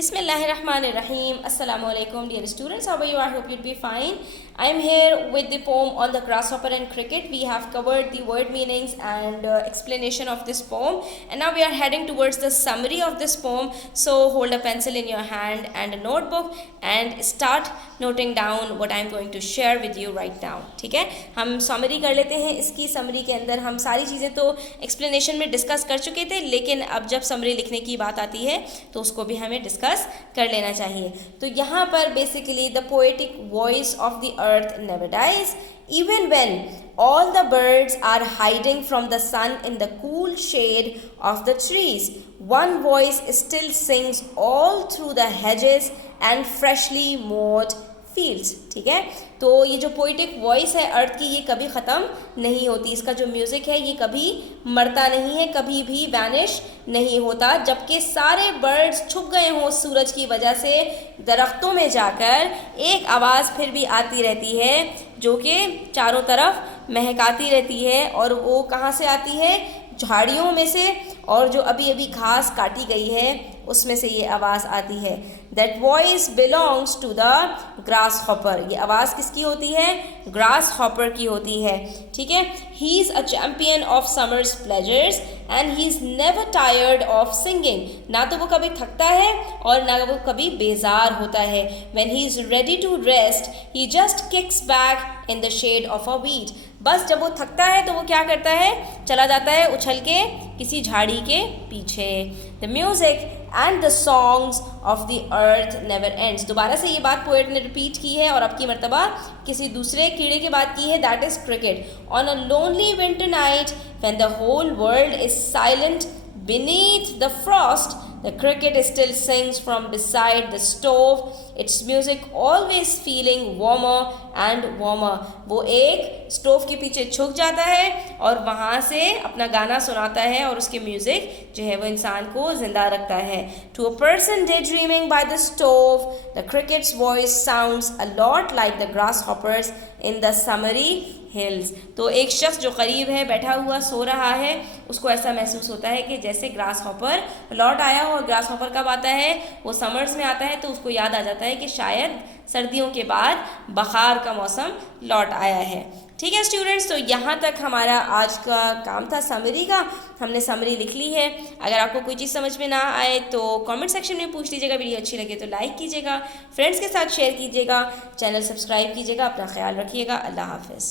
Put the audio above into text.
Bismillahirrahmanirrahim. Assalamu alaikum, dear students. How are you? I hope you'll be fine. I'm here with the poem on the grasshopper and cricket. We have covered the word meanings and explanation of this poem, and now we are heading towards the summary of this poem. So hold a pencil in your hand and a notebook and start noting down what I'm going to share with you right now. ठीक है, हम summary कर लेते हैं. इसकी summary के अंदर हम सारी चीज़ें तो explanation में discuss कर चुके थे, लेकिन अब जब summary लिखने की बात आती है तो उसको भी हमें discuss कर लेना चाहिए. तो यहाँ पर basically the poetic voice of the earth never dies, even when all the birds are hiding from the sun in the cool shade of the trees. One voice still sings all through the hedges and freshly mowed fields. ठीक है, तो ये जो poetic voice है अर्थ की, ये कभी ख़त्म नहीं होती. इसका जो म्यूज़िक है ये कभी मरता नहीं है, कभी भी वैनिश नहीं होता. जबकि सारे बर्ड्स छुप गए हों सूरज की वजह से दरख्तों में जाकर, एक आवाज़ फिर भी आती रहती है जो कि चारों तरफ महकाती रहती है. और वो कहाँ से आती है? झाड़ियों में से, और जो अभी अभी घास काटी गई है उसमें से ये आवाज़ आती है. That voice belongs to the grasshopper. ये आवाज़ किसकी होती है? ग्रास हॉपर की होती है. ठीक है, he is a champion of summers pleasures and he is never tired of singing. ना तो वो कभी थकता है और ना वो कभी बेजार होता है. When he is ready to rest he just kicks back in the shade of a weed. बस जब वो थकता है तो वो क्या करता है? चला जाता है उछल के किसी झाड़ी के पीछे. The music and the songs of the earth never ends. दोबारा से ये बात पोएट ने रिपीट की है और अब की मरतबा किसी दूसरे कीड़े की बात की है, that is cricket. On a lonely winter night when the whole world is silent beneath the frost, the cricket still sings from beside the stove, its music always feeling warmer and warmer. वो एक stove के पीछे छुप जाता है और वहाँ से अपना गाना सुनाता है और उसके म्यूज़िक जो है वो इंसान को ज़िंदा रखता है. To a person daydreaming by the stove, the cricket's voice sounds a lot like the grasshoppers in the summery hills. तो एक शख्स जो करीब है, बैठा हुआ सो रहा है, उसको ऐसा महसूस होता है कि जैसे ग्रास हॉपर लौट आया हो. और ग्रास हॉपर कब आता है? वो समर्स में आता है, तो उसको याद आ जाता है कि शायद सर्दियों के बाद बहार का मौसम लौट आया है. ठीक है स्टूडेंट्स, तो यहाँ तक हमारा आज का काम था समरी का. हमने समरी लिख ली है. अगर आपको कोई चीज़ समझ में ना आए तो कमेंट सेक्शन में पूछ लीजिएगा. वीडियो अच्छी लगे तो लाइक कीजिएगा, फ्रेंड्स के साथ शेयर कीजिएगा, चैनल सब्सक्राइब कीजिएगा. अपना ख्याल रखिएगा. अल्लाह हाफ़िज़.